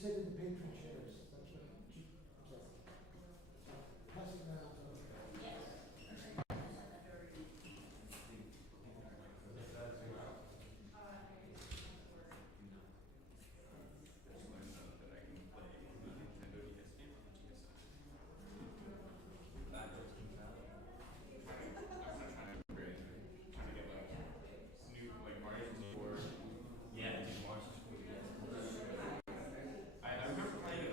said in the patron chairs, that's what you said. Pass it around. I remember playing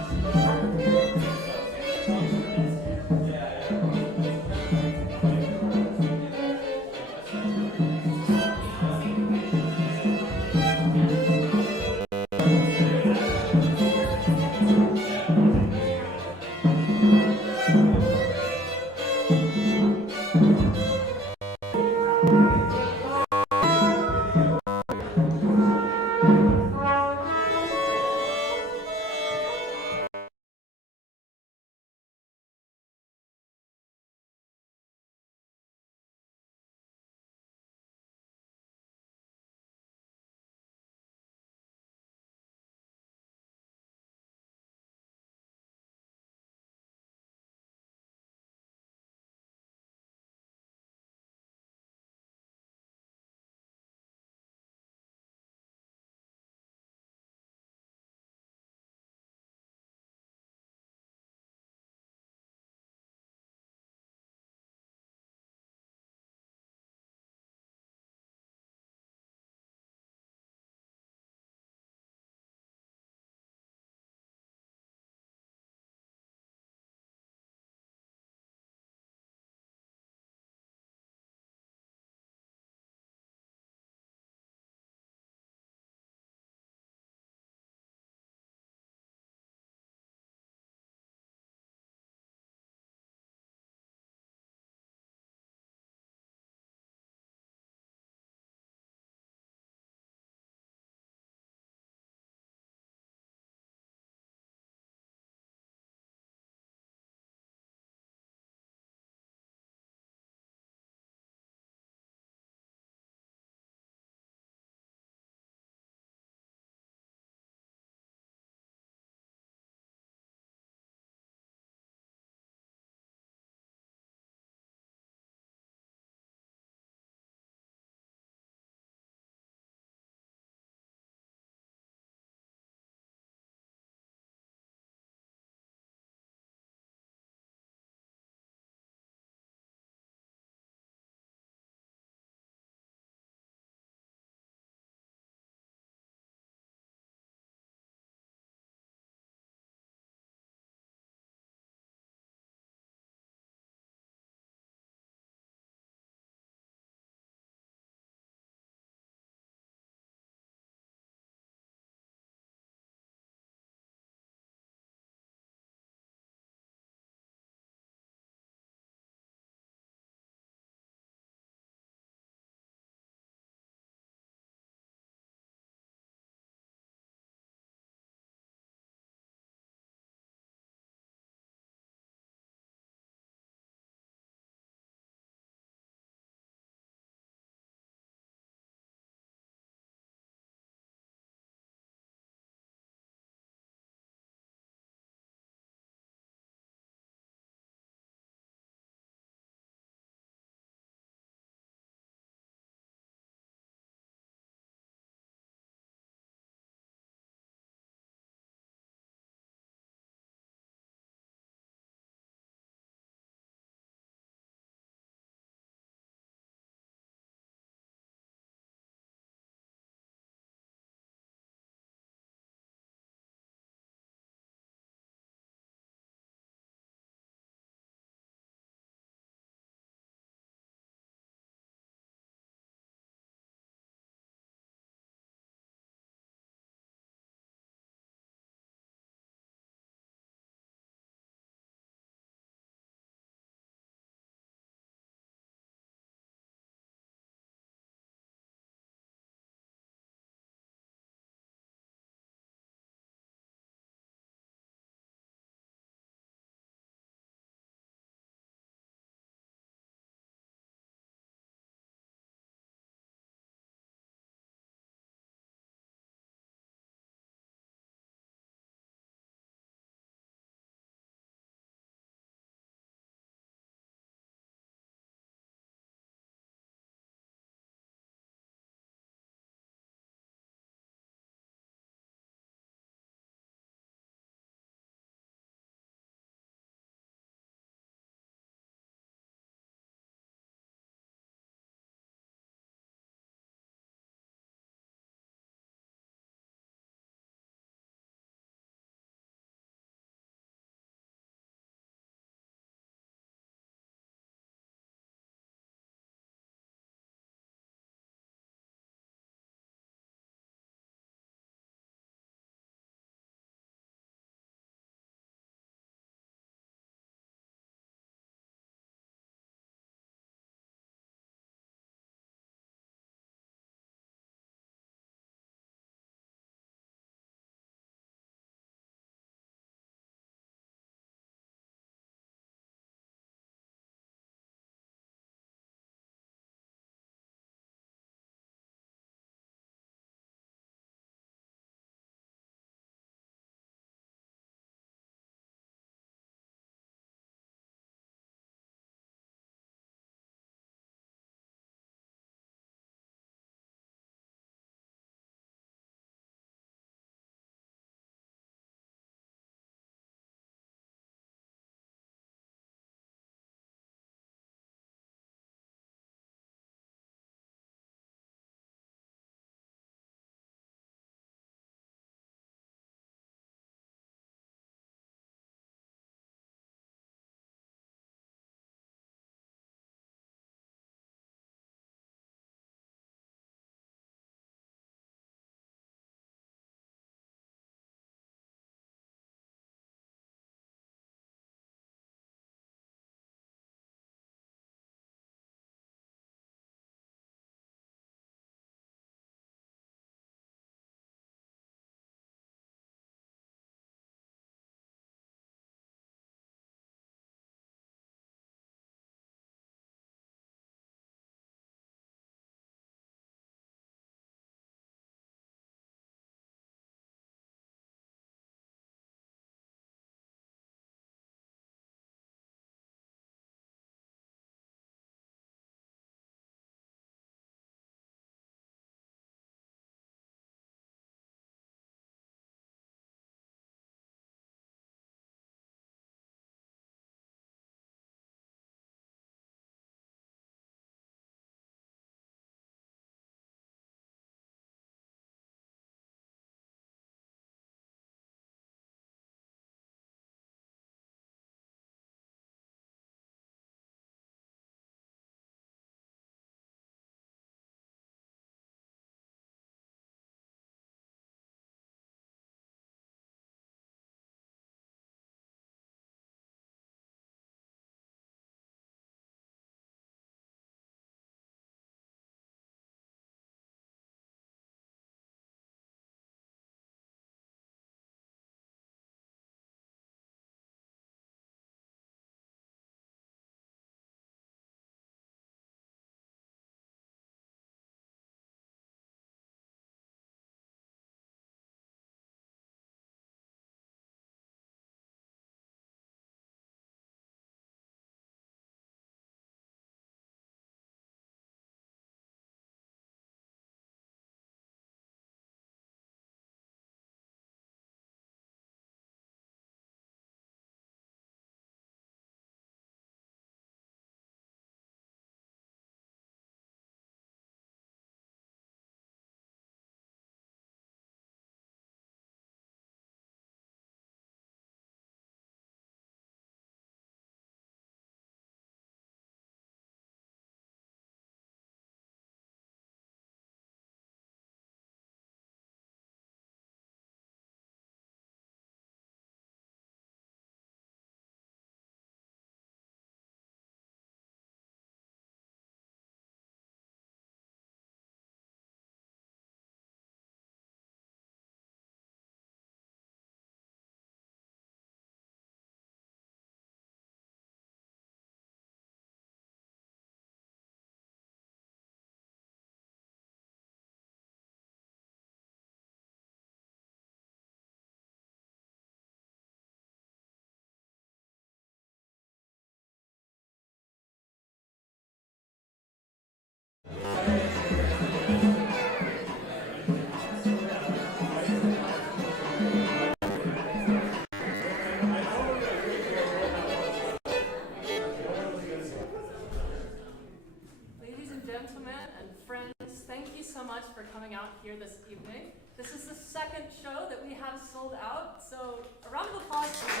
for coming out here this evening. This is the second show that we have sold out, so a round of applause for me.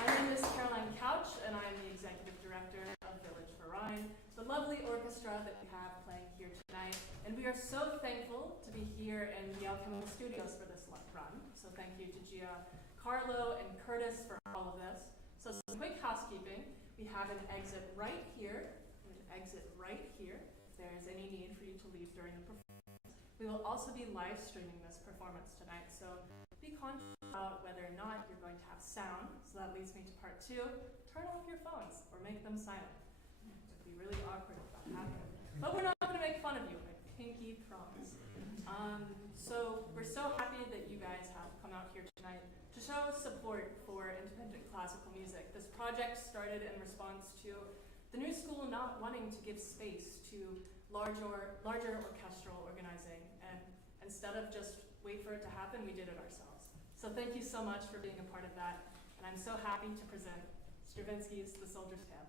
My name is Caroline Couch, and I'm the Executive Director of Village Verein, the lovely orchestra that we have playing here tonight. And we are so thankful to be here in the Alchemical Studios for this run. So thank you to Gia, Carlo, and Curtis for all of this. So some quick housekeeping. We have an exit right here, and an exit right here, if there is any need for you to leave during the performance. We will also be live streaming this performance tonight, so be conscious about whether or not you're going to have sound. So that leads me to part 2. Turn off your phones or make them silent. It would be really awkward if that happened. But we're not going to make fun of you, I pinky promise. So we're so happy that you guys have come out here tonight to show support for independent classical music. This project started in response to the new school not wanting to give space to larger orchestral organizing, and instead of just wait for it to happen, we did it ourselves. So thank you so much for being a part of that, and I'm so happy to present Stravinsky's The Soldier's Tale.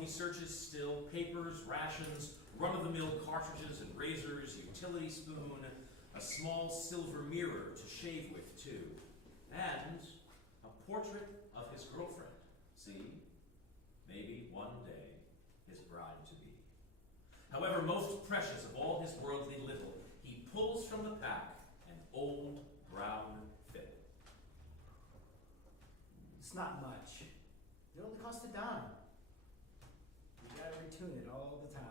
He searches still, papers, rations, run-of-the-mill cartridges and razors, utility spoon, a small silver mirror to shave with too, and a portrait of his girlfriend. See, maybe one day his bride-to-be. However, most precious of all his worldly little, he pulls from the pack an old brown fiddle. It's not much. It only costs $10. You gotta retune it all the time.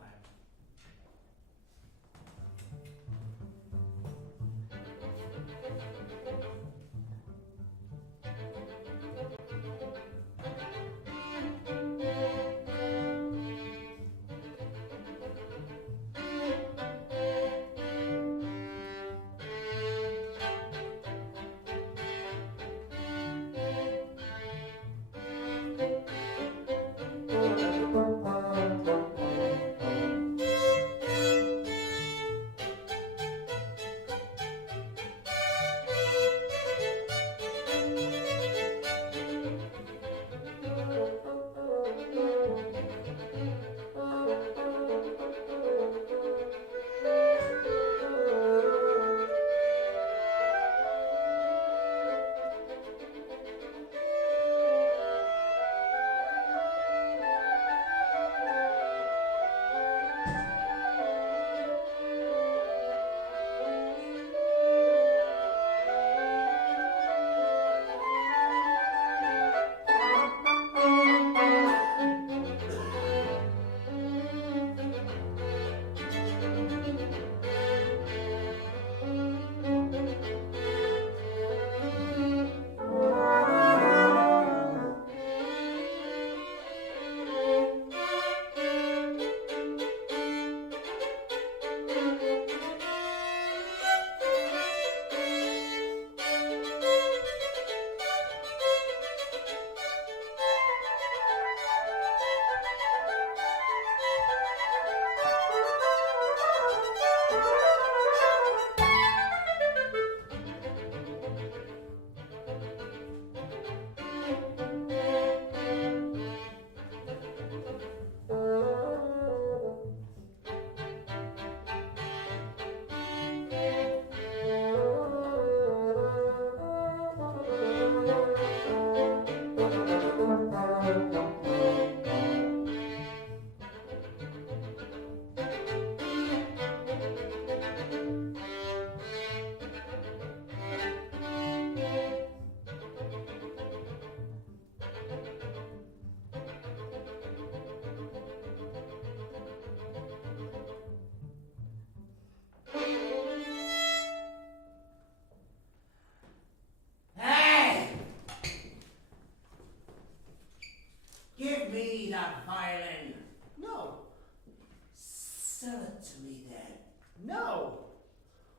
to me then. No!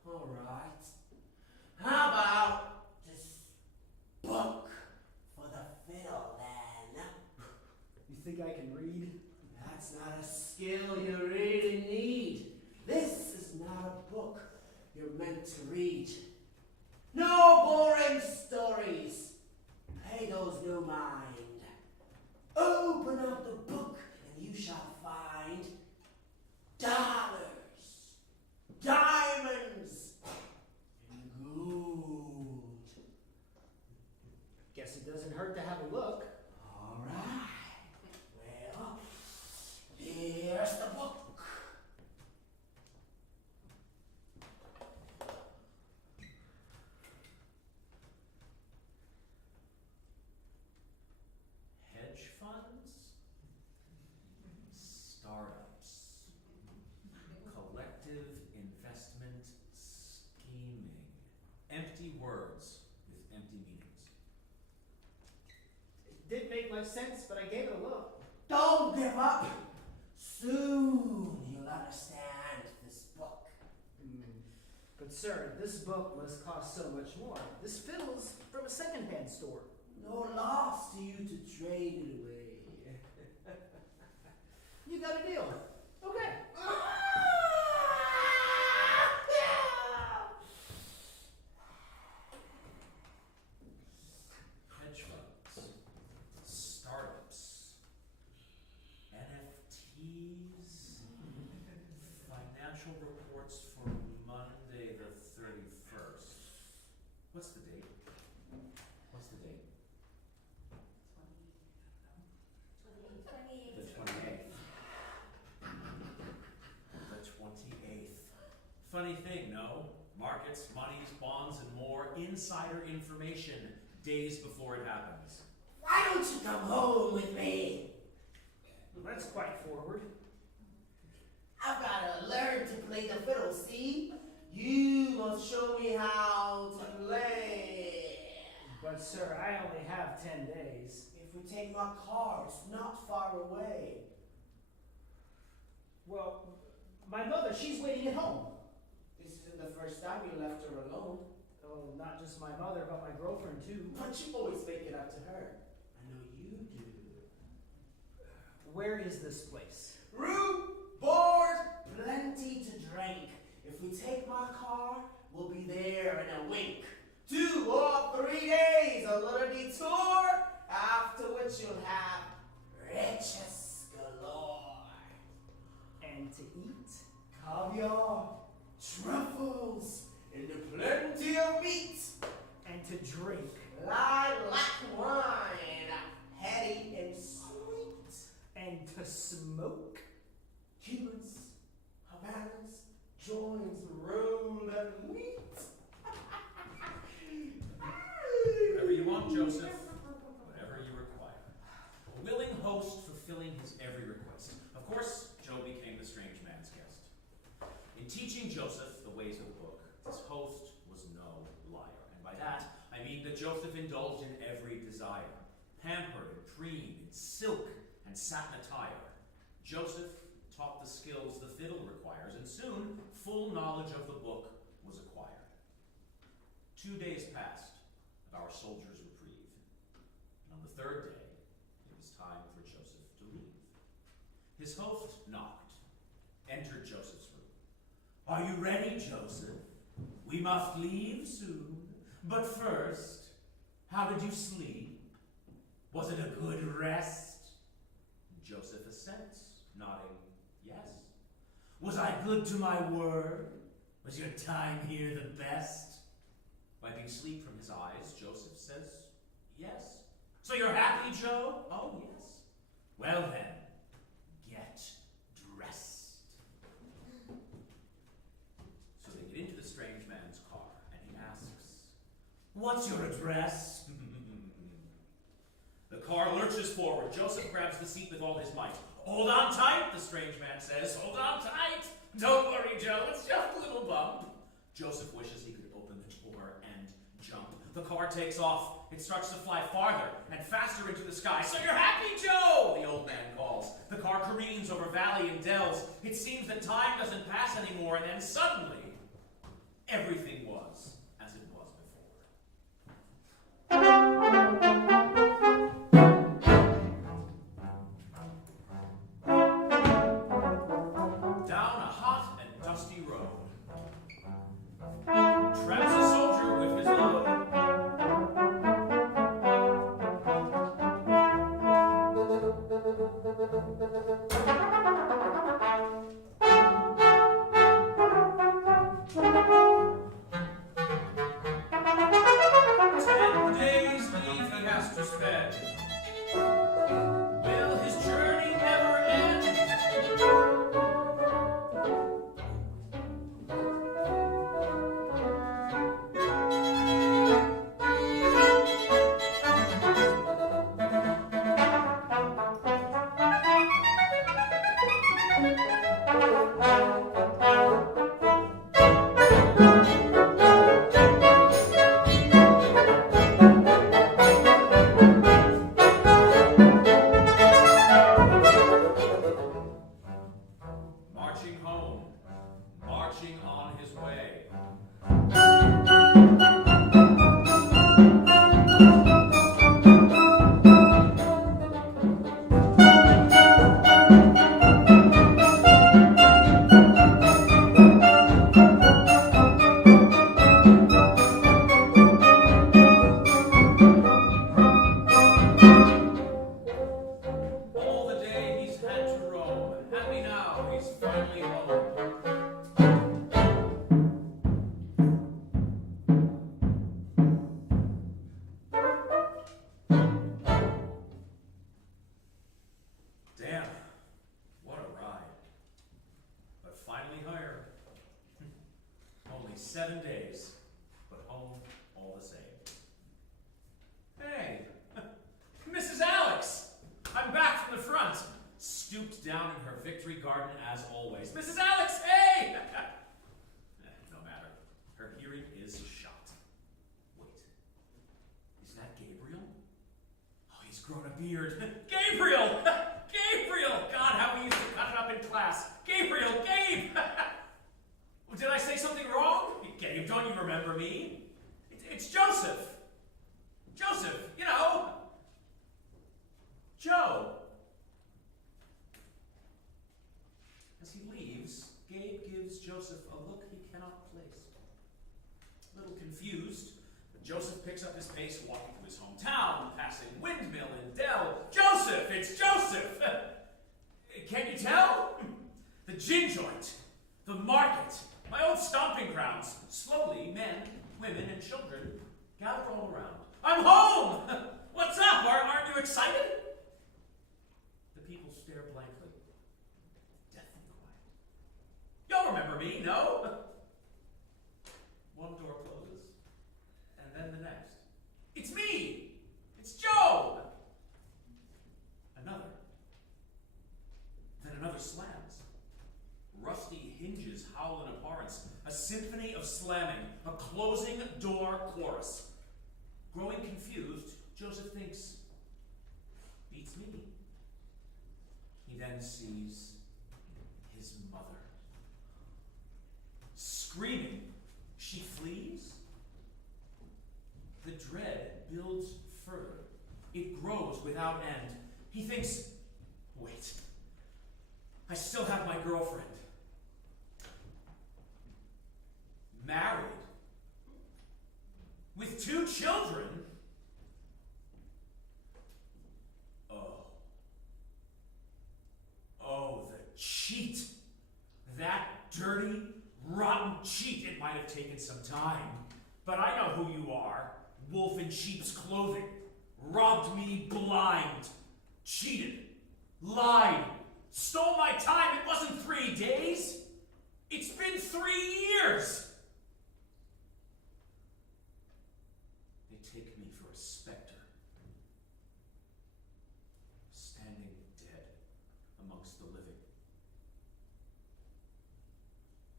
Alright. How about this book for the fiddle then? You think I can read? That's not a skill you really need. This is not a book you're meant to read. No boring stories. Pay those no mind. Open up the book and you shall find dollars, diamonds, and gold. Guess it doesn't hurt to have a look. All right. Well, here's the book. Hedge funds? Startups. Collective investment scheming. Empty words with empty meanings. It didn't make much sense, but I gave it a look. Don't give up. Soon you'll understand this book. But sir, this book must cost so much more. This fiddle's from a second-hand store. No loss to you to trade it away. You got a deal. Okay. Hedge funds. Startups. NFTs. Financial reports for Monday the 31st. What's the date? What's the date? The 28th. The 28th. Funny thing, no? Markets, monies, bonds, and more insider information days before it happens. Why don't you come home with me? That's quite forward. I've got to learn to play the fiddle, see? You must show me how to play. But sir, I only have 10 days. If we take my car, it's not far away. Well, my mother, she's waiting at home. This isn't the first time you left her alone. Oh, not just my mother, but my girlfriend too. But you always make it up to her. I know you do. Where is this place? Room, board, plenty to drink. If we take my car, we'll be there in a wink. 2 or 3 days, a little detour, after which you'll have riches galore. And to eat? Caviar, truffles, and plenty of meat. And to drink? Lilac wine, heady and sweet. And to smoke? Cubans, Havanas, joints rolled and wheat. Whatever you want, Joseph. Whatever you require. A willing host fulfilling his every request. Of course, Joe became the strange man's guest. In teaching Joseph the ways of the book, his host was no liar. And by that, I mean that Joseph indulged in every desire. Pampered and preened in silk and satin attire. Joseph taught the skills the fiddle requires, and soon full knowledge of the book was acquired. 2 days passed of our soldier's reprieve, and on the 3rd day, it was time for Joseph to leave. His host knocked, entered Joseph's room. "Are you ready, Joseph? We must leave soon. But first, how did you sleep? Was it a good rest?" Joseph assents, nodding yes. "Was I good to my word? Was your time here the best?" Wiping sleep from his eyes, Joseph says, "Yes." "So you're happy, Joe?" "Oh, yes." "Well then, get dressed." So they get into the strange man's car, and he asks, "What's your address?" The car lurches forward. Joseph grabs the seat with all his might. "Hold on tight," the strange man says. "Hold on tight. Don't worry, Joe. It's just a little bump." Joseph wishes he could open the door and Jump. The car takes off. It starts to fly farther and faster into the sky. So you're happy, Joe? The old man calls. The car careens over valley and dells. It seems that time doesn't pass anymore, and then suddenly, everything was as it was before. Down a hot and dusty road. Tramps a soldier with his load. 10 days leave he has to spend. Will his journey never end? Marching home, marching on his way. All the day he's had to roam. Happy now, he's finally home. Damn, what a ride. But finally higher. Only 7 days, but home all the same. Hey, Mrs. Alex! I'm back from the front. Stooped down in her victory garden as always. Mrs. Alex, hey! No matter. Her hearing is shot. Wait. Is that Gabriel? Oh, he's grown a beard. Gabriel! Gabriel! God, how we used to cut it up in class. Gabriel! Gabe! Did I say something wrong? Gabe, don't you remember me? It's Joseph. Joseph, you know. Joe. As he leaves, Gabe gives Joseph a look he cannot place. A little confused, but Joseph picks up his pace, walking through his hometown, passing Windmill and Dell. Joseph! It's Joseph! Can you tell? The gin joint, the market, my old stomping grounds. Slowly, men, women, and children gather all around. I'm home! What's up? Aren't you excited? The people stare blankly, deathly quiet. Y'all remember me, no? One door closes, and then the next. It's me! It's Joe! Another. Then another slams. Rusty hinges howl in abhorrence. A symphony of slamming. A closing door chorus. Growing confused, Joseph thinks, beats me. He then sees his mother. Screaming, she flees. The dread builds further. It grows without end. He thinks, wait, I still have my girlfriend. Married. With 2 children. Oh, the cheat. That dirty, rotten cheat. It might have taken some time, but I know who you are. Wolf in sheep's clothing. Robbed me blind. Cheated. Lied. Stole my time. It wasn't 3 days. It's been 3 years. They take me for a specter. Standing dead amongst the living.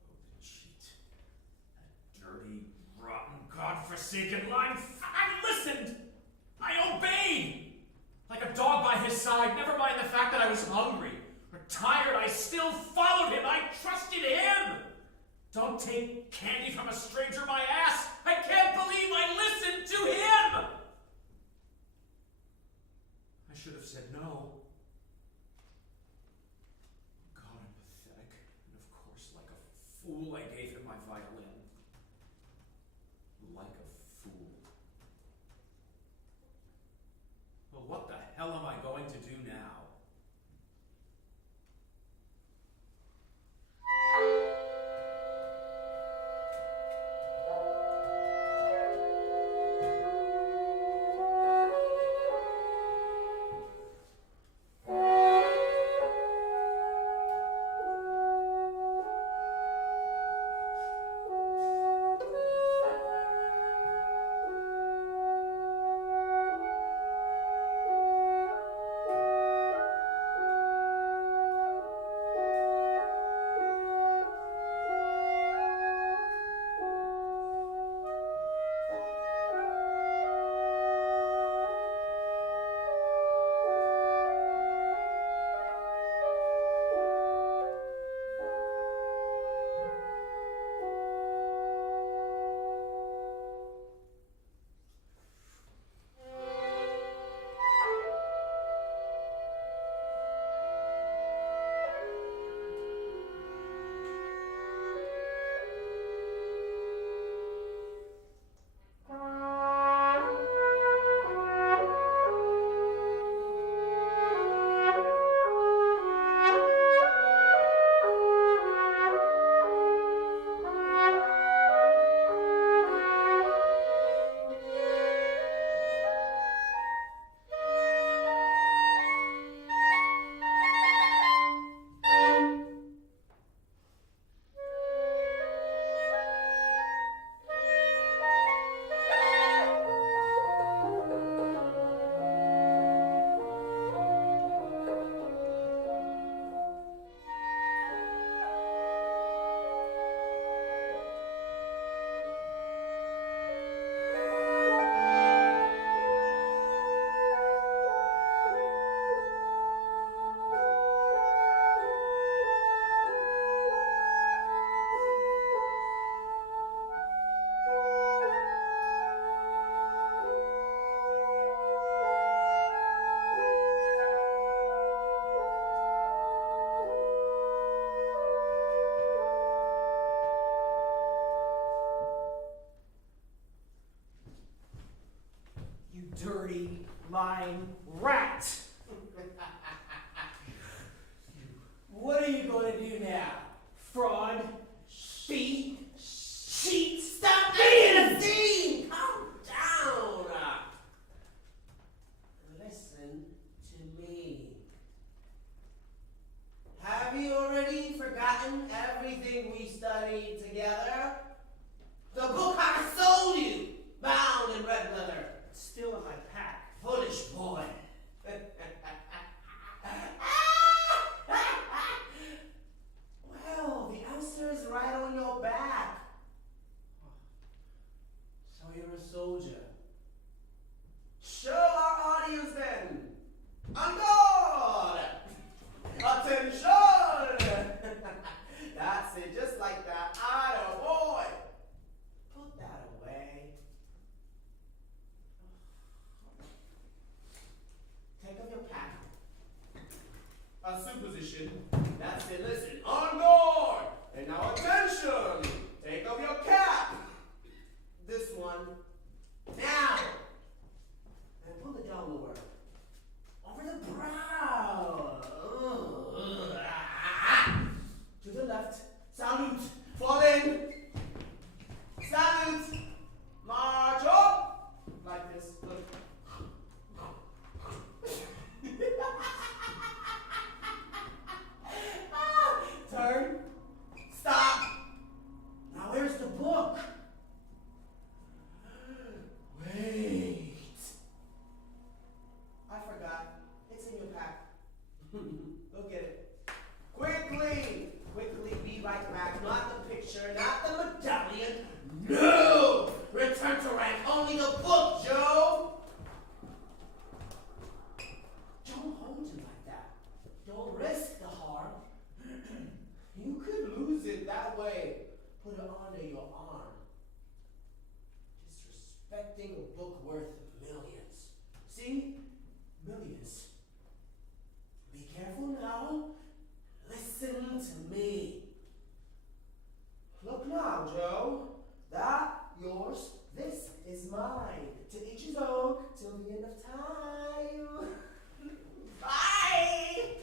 Oh, the cheat. That dirty, rotten, godforsaken lie. Don't take candy from a stranger, my ass! I can't believe I listened to him! I should have said no. God, I'm pathetic. And of course, like a fool, I gave him my violin. Like a fool. Well, what the hell am I going to do now? Dirty, lying rat! What are you going to do now? Fraud? Thief? Cheat? Stop being a thief! Calm down. Listen to me. Have you already forgotten everything we studied together? The book I sold you, bound in red leather. It's still in my pack. Foolish boy. Well, the answer is right on your back. So you're a soldier. Show our audience then. On guard! Attention! That's it, just like that. Atta boy. Put that away. Take off your cap. A supposition. That's it. Listen. On guard. And now attention. Take off your cap. This one. Now. And pull it down lower. Over the brow. put it under your arm. Disrespecting a book worth millions. See? Millions. Be careful now. Listen to me. Look now, Joe. That, yours, this is mine. To each his own, till the end of time. Bye!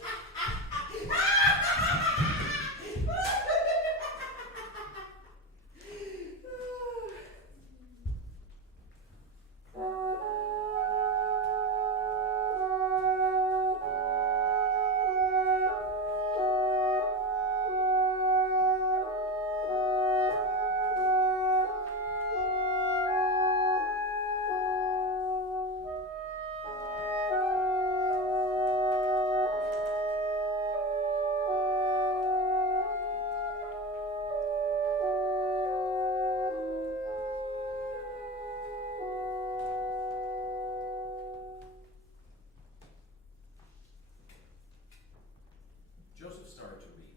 Joseph started to read,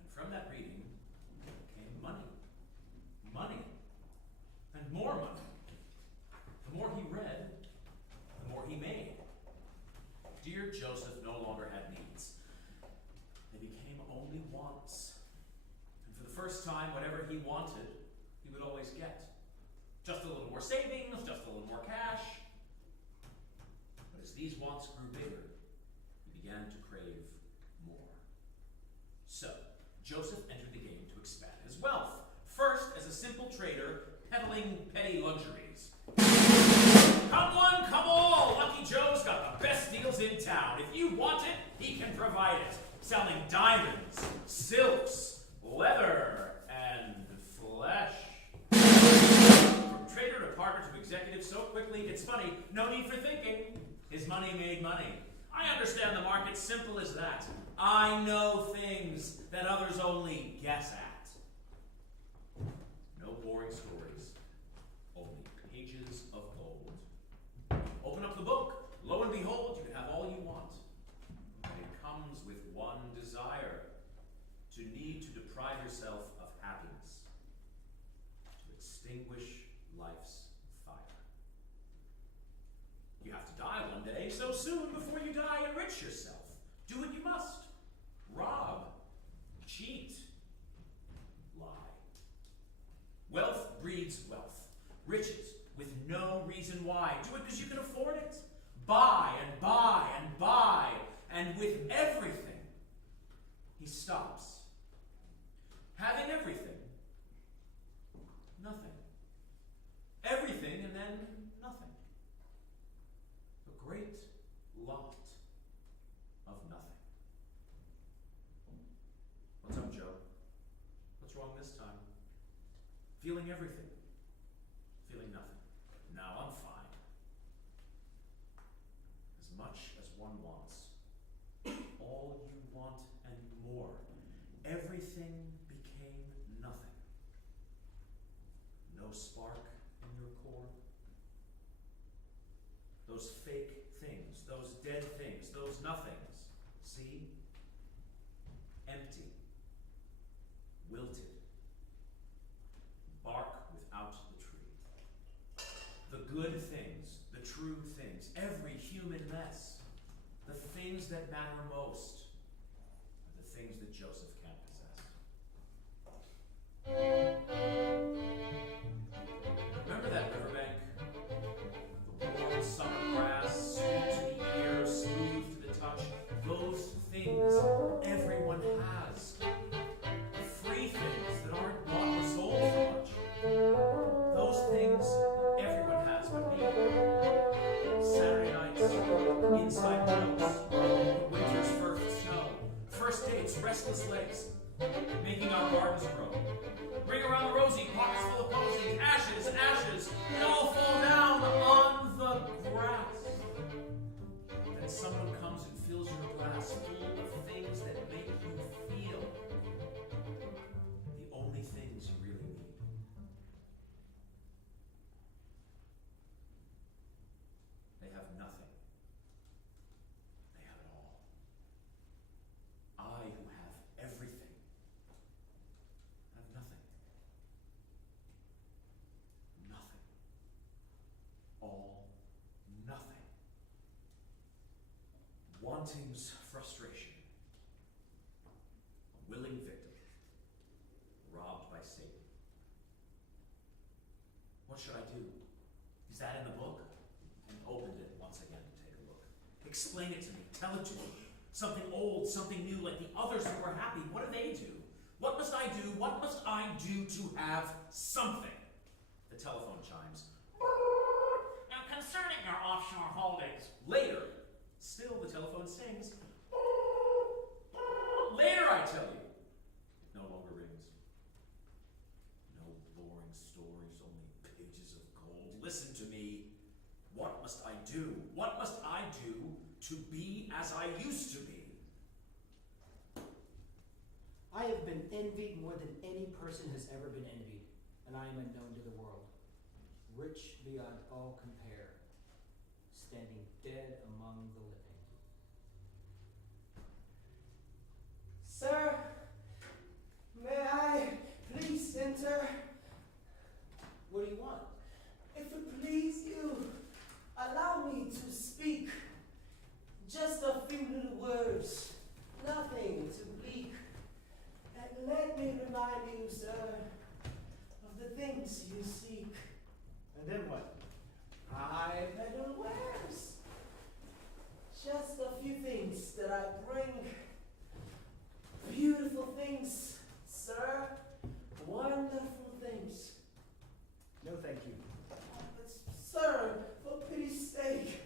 and from that reading came money. Money. And more money. The more he read, the more he made. Dear Joseph no longer had needs. They became only wants. And for the first time, whatever he wanted, he would always get. Just a little more savings, just a little more cash. But as these wants grew bigger, he began to crave more. So, Joseph entered the game to expand his wealth. First, as a simple trader, peddling petty luxuries. Come one, come all! Lucky Joe's got the best deals in town. If you want it, he can provide it. Selling diamonds, silks, leather, and flesh. From trader to partner to executive so quickly, it's funny, no need for thinking. His money made money. I understand the market, simple as that. I know things that others only guess at. No boring stories, only pages of gold. Open up the book, lo and behold, you can have all you want. And it comes with one desire, to need to deprive yourself of happiness, to extinguish life's fire. You have to die one day, so soon before you die, enrich yourself. Do what you must. Rob, cheat, lie. Wealth breeds wealth. Riches with no reason why. Do it because you can afford it. Buy and buy and buy. And with everything, he stops. Having everything, nothing. Everything and then nothing. A great lot of nothing. What's up, Joe? What's wrong this time? Feeling everything. Feeling nothing. Now I'm fine. As much as one wants. All you want and more. Everything became nothing. No spark in your core. Those fake things, those dead things, those nothings. See? Empty. Wilted. Bark without the tree. The good things, the true things, every human mess, the things that matter most are the things that Joseph can't possess. Remember that riverbank? The warm summer grass, sweet to the ear, smooth to the touch. Those things everyone has. The free things that aren't bought or sold for much. Those things everyone has but me. Saturday nights, inside jokes, the winter's first snow, first dates, restless legs, Daunting's frustration. A willing victim, robbed by Satan. What should I do? Is that in the book? And opened it once again to take a look. Explain it to me. Tell it to me. Something old, something new, like the others who were happy. What do they do? What must I do? What must I do to have something? The telephone chimes. Now, concerning your offshore holdings, Later, still the telephone sings. Later, I tell you. No longer rings. No boring stories, only pages of gold. Listen to me. What must I do? What must I do to be as I used to be? I have been envied more than any person has ever been envied, and I am unknown to the world. Rich beyond all compare, standing dead among the living. Sir, may I please enter? What do you want? If it please you, allow me to speak. Just a few little words, nothing too bleak. And let me remind you, sir, of the things you seek. And then what? I peddle wares. Just a few things that I bring. Beautiful things, sir. Wonderful things. No, thank you. But, sir, for pity's sake,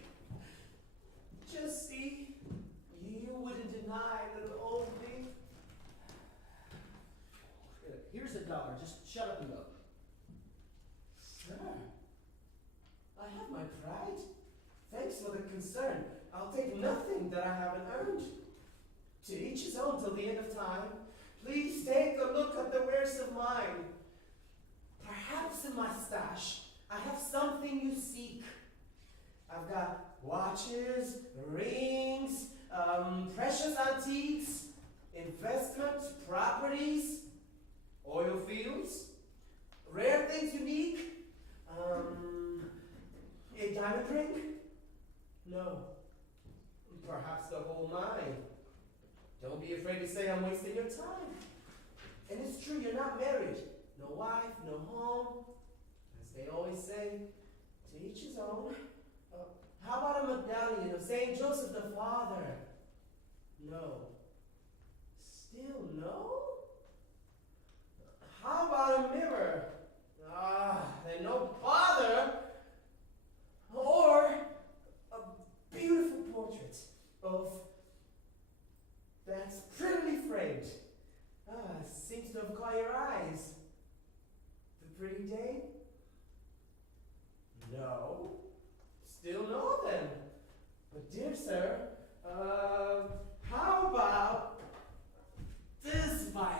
just see, you wouldn't deny little old me. Here's $1. Just shut up and go. Sir, I have my pride. Thanks for the concern. I'll take nothing that I haven't earned. To each his own till the end of time. Please take a look at the wares of mine. Perhaps in my stash, I have something you seek. I've got watches, rings, precious antiques, investment properties, oil fields, rare things unique, a diamond ring? No. Perhaps the whole mine. Don't be afraid to say I'm wasting your time. And it's true, you're not married. No wife, no home. As they always say, to each his own. How about a medallion of St. Joseph the Father? No. Still no? How about a mirror? Then no bother. Or a beautiful portrait of that's prettily framed. Seems to have caught your eyes. The pretty dame? No. Still no then. But dear sir, how about this violin?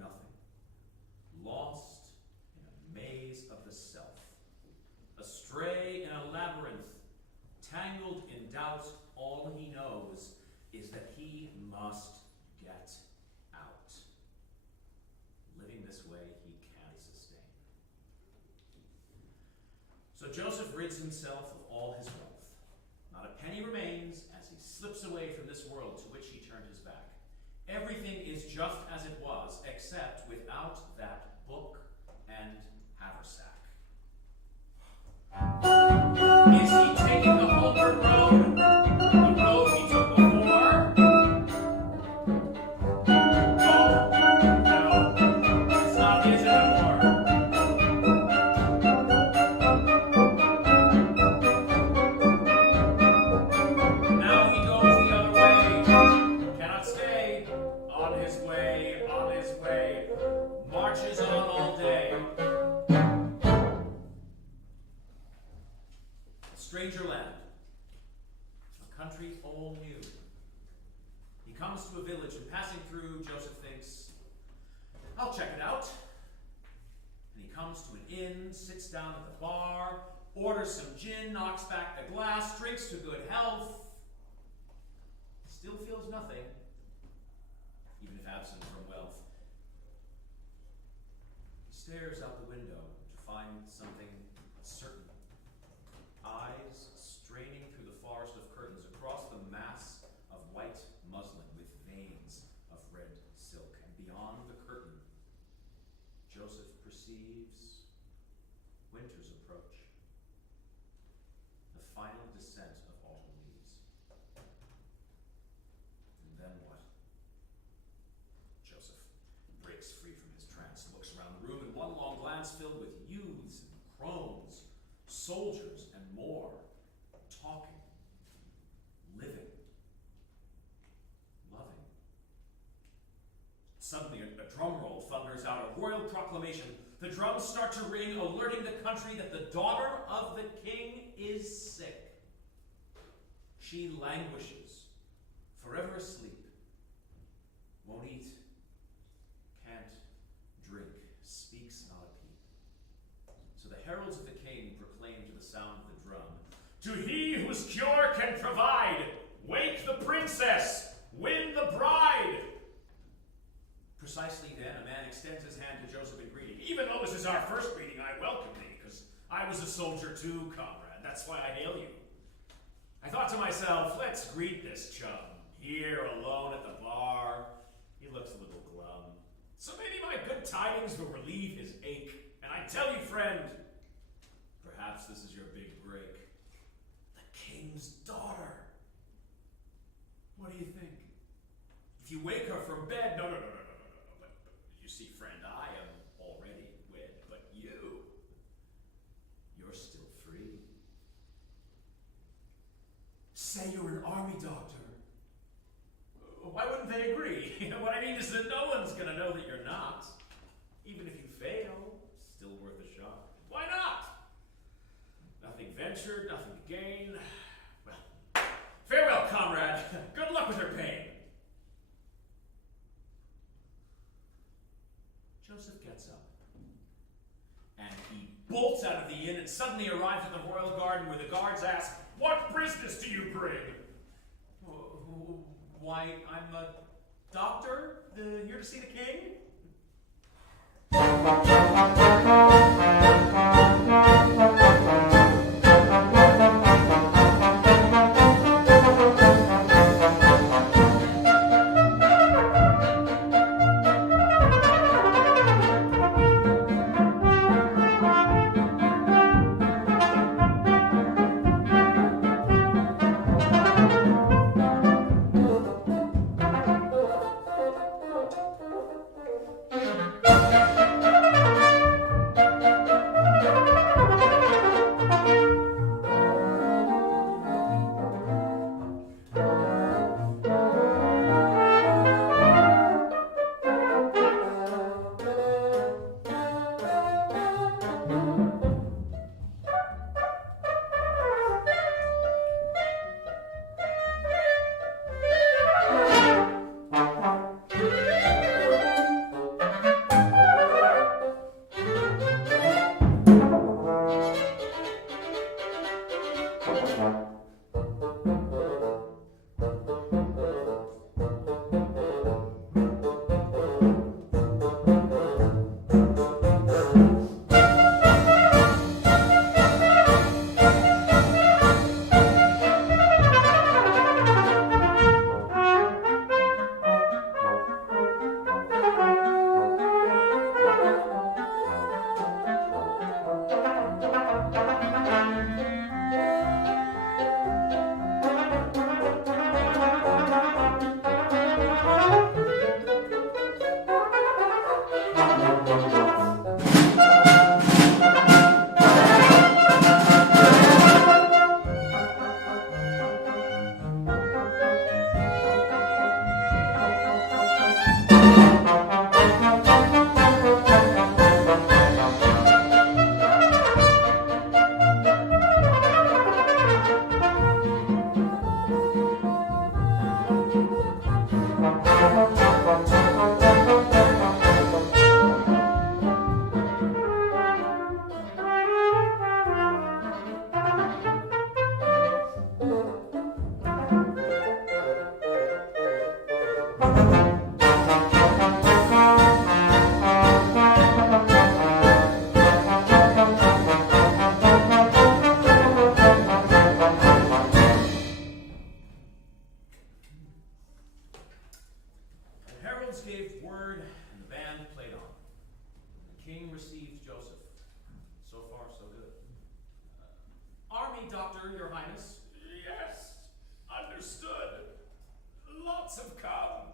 nothing, lost in a maze of the self, astray in a labyrinth, tangled in doubt. All he knows is that he must get out. Living this way he can't sustain. So Joseph rids himself of all his wealth. Not a penny remains as he slips away from this world to which he turned his back. Everything is just as it was, except without that book and haversack. Is he taking the homeward road? The road he took before? No, it's not his anymore. Now he goes the other way, cannot stay on his way, marches on all day. Stranger land, a country all new. He comes to a village, and passing through, Joseph thinks, I'll check it out. And he comes to an inn, sits down at the bar, orders some gin, knocks back the glass, drinks to good health. Still feels nothing, even if absent from wealth. He stares out the window to find something certain. Eyes straining through the forest of curtains across the mass of white muslin with veins of red silk. And beyond the curtain, Joseph perceives winter's approach, the final descent of autumn leaves. And then what? Joseph breaks free from his trance, looks around the room in one long glance filled with youths and crones, soldiers and more, talking, living, loving. Suddenly a drum roll thunders out, a royal proclamation. The drums start to ring, alerting the country that the daughter of the king is sick. She languishes, forever asleep, won't eat, can't drink, speaks not a peep. So the heralds of the king proclaim to the sound of the drum, to he whose cure can provide, wake the princess, win the bride. Precisely then, a man extends his hand to Joseph in greeting. Even though this is our first meeting, I welcome thee, because I was a soldier too, comrade. That's why I hail you. I thought to myself, let's greet this chum, here alone at the bar. He looks a little glum. So maybe my good tidings will relieve his ache. And I tell you, friend, perhaps this is your big break. The king's daughter. What do you think? If you wake her from bed, no. But you see, friend, I am already wed, but you're still free. Say you're an army doctor. Why wouldn't they agree? What I mean is that no one's gonna know that you're not. Even if you fail, still worth a shot. Why not? Nothing ventured, nothing to gain. Well, farewell, comrade. Good luck with her pain. Joseph gets up, and he bolts out of the inn and suddenly arrives at the royal garden where the guards ask, what business do you bring? Why, I'm a doctor, here to see the king. received Joseph. So far, so good. Army doctor, Your Highness. Yes, understood. Lots have come,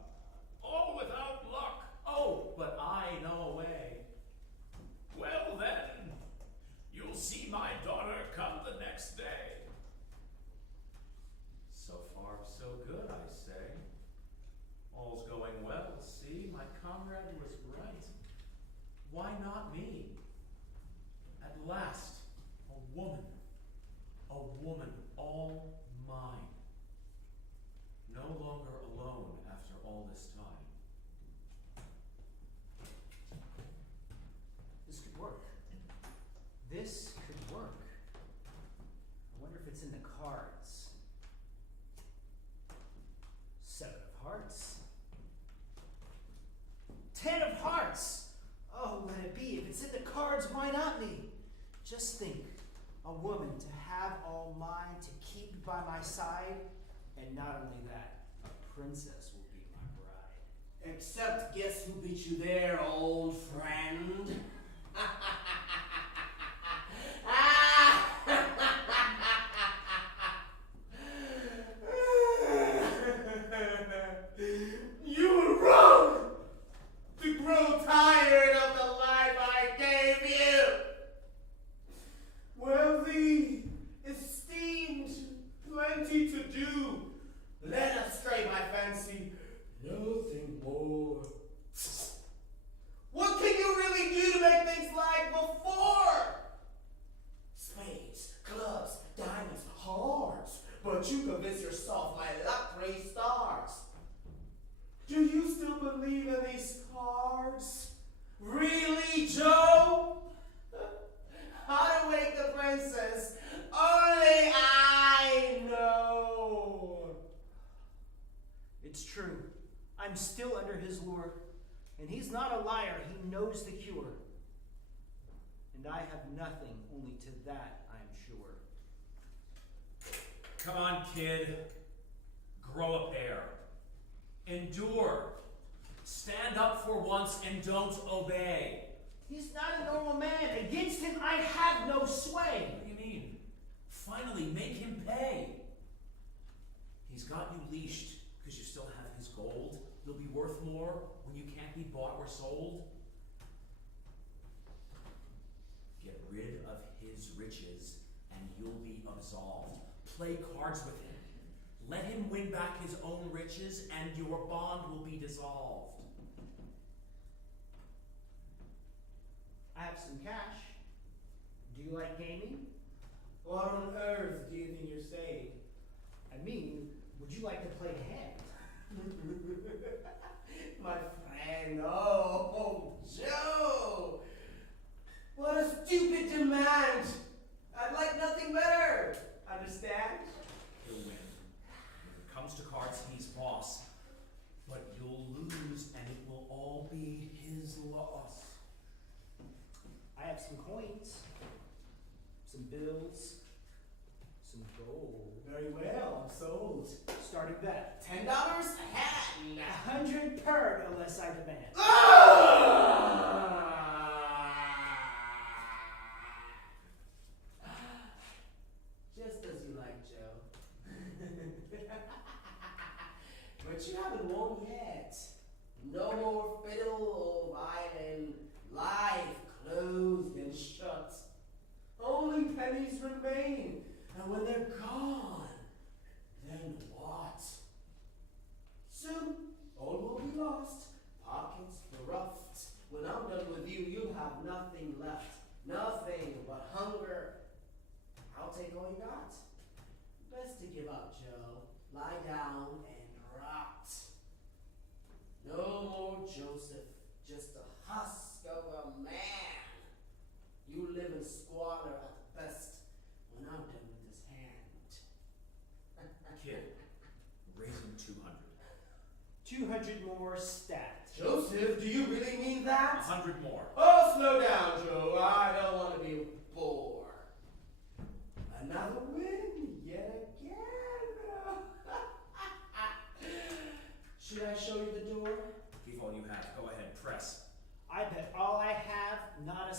all without luck. Oh, but I know a way. Well then, you'll see my daughter come the next day. So far, so good, I say. All's going well. See, my comrade was right. Why not me? At last, a woman all mine. No longer alone after all this time. This could work. This could work. I wonder if it's in the cards. 7 of hearts. 10 of hearts! Oh, let it be. If it's in the cards, why not me? Just think, a woman to have all mine, to keep by my side, and not only that, a princess will be my bride. Except guess who beat you there, old friend? You were wrong to grow tired of the life I gave you. Wealthy, esteemed, plenty to do, led astray my fancy, nothing more. What can you really do to make things like before? Spades, clubs, diamonds, hearts. But you convince yourself my luck raised stars. Do you still believe in these cards? Really, Joe? How to wake the princess, only I know. It's true. I'm still under his lure. And he's not a liar. He knows the cure. And I have nothing, only to that I'm sure. Come on, kid. Grow a pair. Endure. Stand up for once and don't obey. He's not a normal man. Against him, I have no sway. What do you mean? Finally, make him pay. He's got you leashed because you still have his gold. You'll be worth more when you can't be bought or sold. Get rid of his riches and you'll be absolved. Play cards with him. Let him win back his own riches and your bond will be dissolved. I have some cash. Do you like gaming? What on earth do you think you're saying? I mean, would you like to play a hand? My friend, oh, Joe! What a stupid demand! I'd like nothing better. Understand? He'll win. When it comes to cards, he's boss. But you'll lose and it will all be his loss. I have some coins, some bills, some gold. Very well, I'm sold. Starting bet. $10 a hat. 100 per unless I demand. Just as you like, Joe. But you haven't won yet. No more fiddle or violin. Life closed and shut. Only pennies remain. And when they're gone, then what? Soon, all will be lost. Pockets bereft. When I'm done with you, you'll have nothing left. Nothing but hunger. I'll take all you got. Best to give up, Joe. Lie down and rot. No more Joseph, just a husk of a man. You live in squalor at best when I'm done with this hand. Kid, raise him 200. 200 more stat. Joseph, do you really mean that? 100 more. Oh, slow down, Joe. I don't want to be a bore. Another win, yet again. Should I show you the door? Give all you have. Go ahead, press. I bet all I have, not a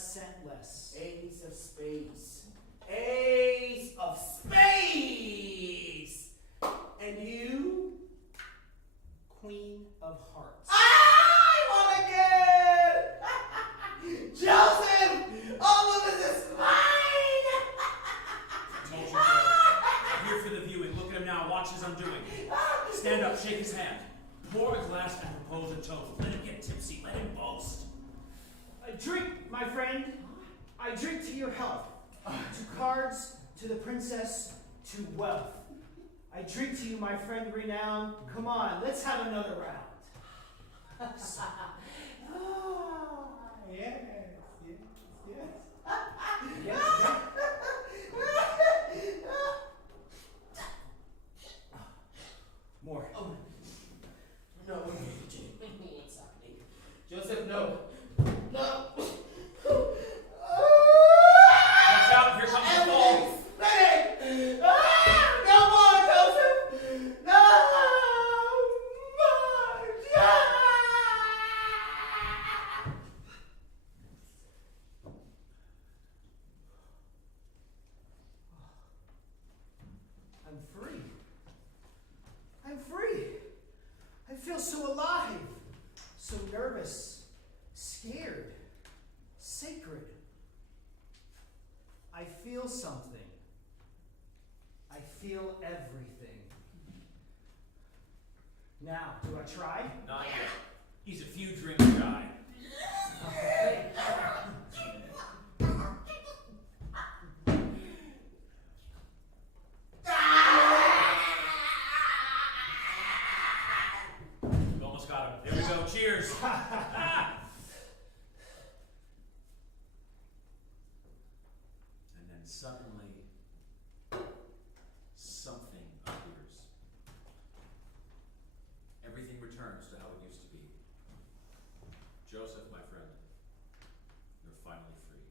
to wealth. I drink to you, my friend renowned. Come on, let's have another round. Yes, yes, yes. More. Oh, no, what's happening? Joseph, no. No. Watch out, here comes the fall. Spinning! No more, Joseph! No more! I'm free. I'm free. I feel so alive, so nervous, scared, sacred. I feel something. I feel everything. Now, do I try? Not yet. He's a few drinks shy. Okay. We almost got him. There we go. Cheers. And then suddenly, something appears. Everything returns to how it used to be. Joseph, my friend, you're finally free.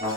Right,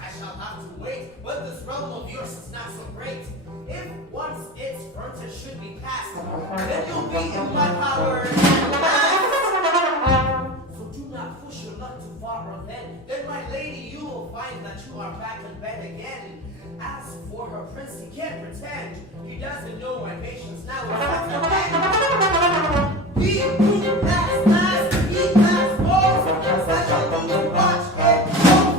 I shall have to wait, but this realm of yours is not so great. If once its frontier should be passed, then you'll be in my power at last. So do not push your luck too far on then my lady, you will find that you are back in bed again. As for her prince, he can't pretend. He doesn't know my patience now is at an end. He who last, he last most, special to watch and hope.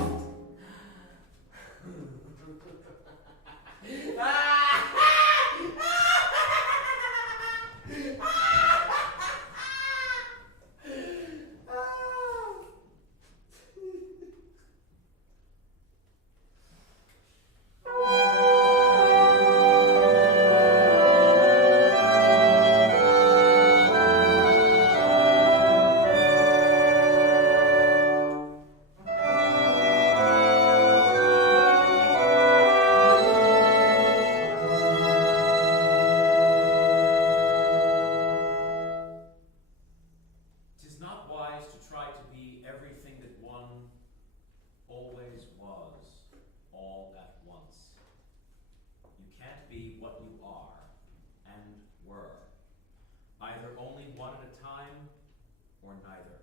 and were. Either only one at a time, or neither.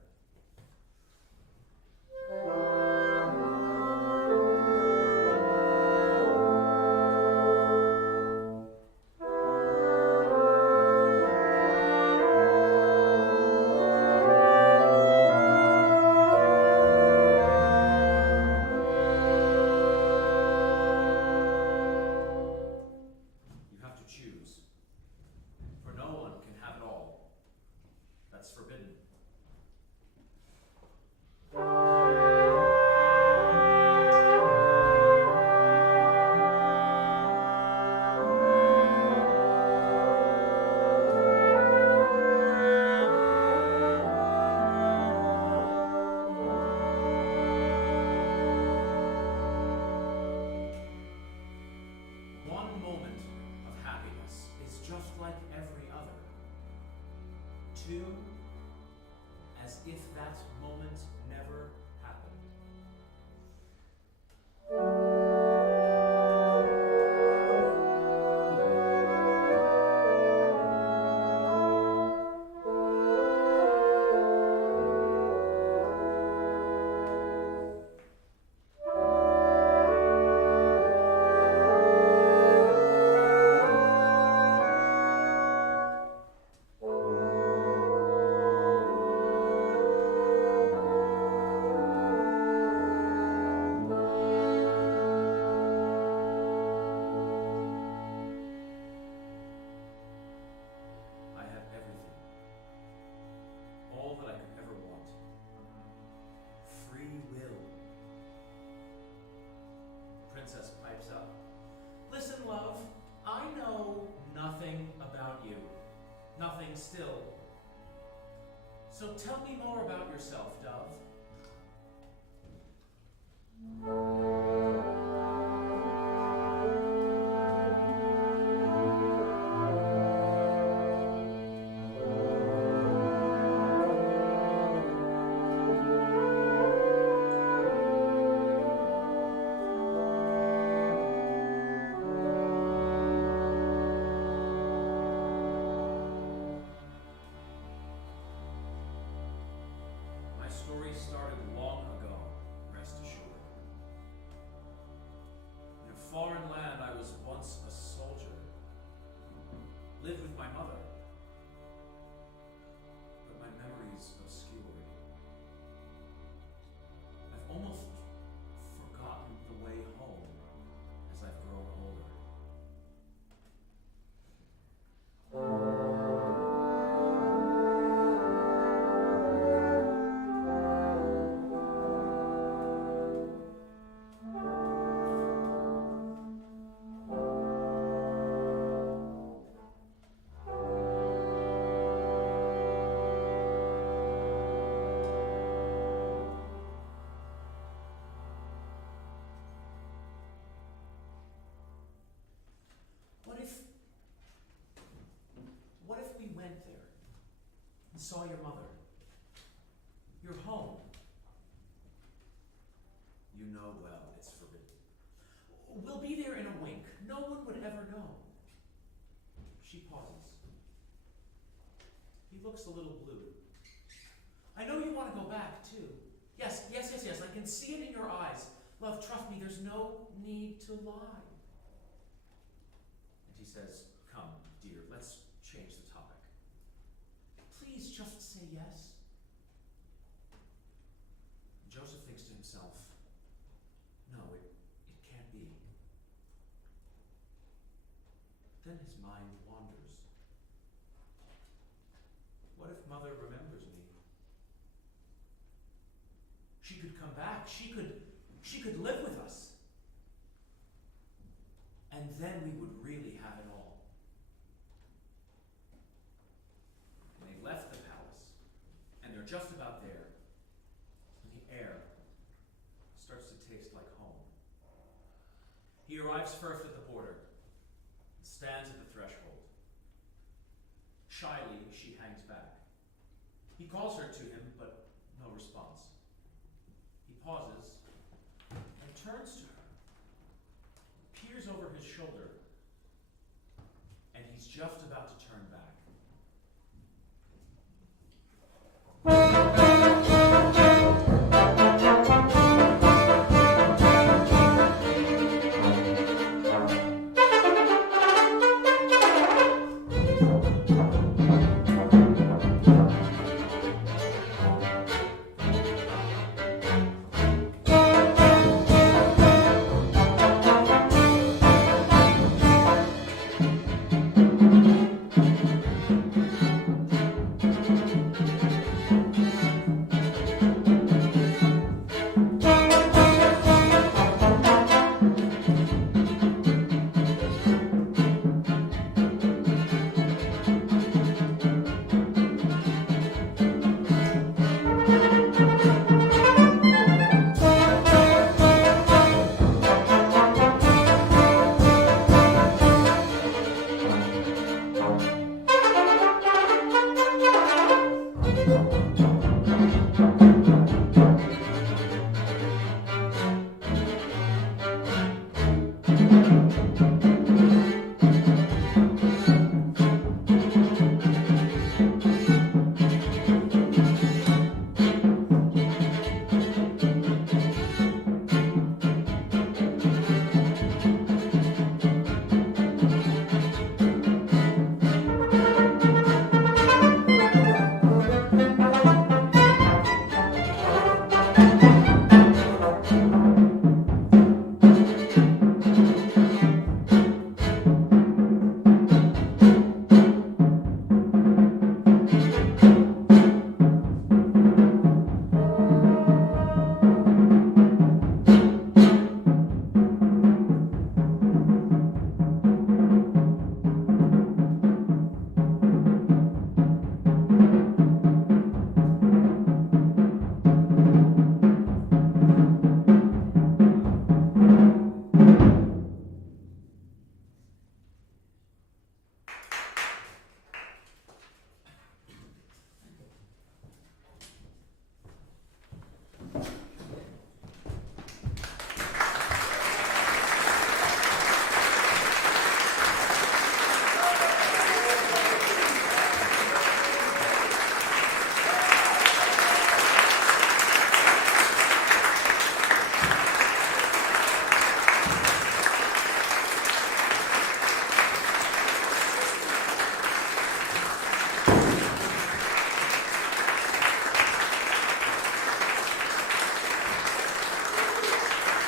You have to choose, for no one can have it all. That's forbidden. One moment of happiness is just like every other. Two, as if that moment never happened. I have everything. All that I could ever want. Free will. Princess pipes up. Listen, love, I know nothing about you. Nothing still. So tell me more about yourself, Dove. My story started long ago, rest assured. In a foreign land, I was once a soldier. Lived with my mother. But my memory's obscured. I've almost forgotten the way home as I've grown older. What if we went there and saw your mother? Your home? You know well it's forbidden. We'll be there in a wink. No one would ever know. She pauses. He looks a little blue. I know you want to go back, too. Yes, I can see it in your eyes. Love, trust me, there's no need to lie. And he says, come, dear, let's change the topic. Please just say yes. Joseph thinks to himself, no, it can't be. Then his mind wanders. What if Mother remembers me? She could come back. She could live with us. And then we would really have it all. And they left the palace, and they're just about there. And the air starts to taste like home. He arrives first at the border, and stands at the threshold. Shyly, she hangs back. He calls her to him, but no response. He pauses and turns to her, peers over his shoulder, and he's just about to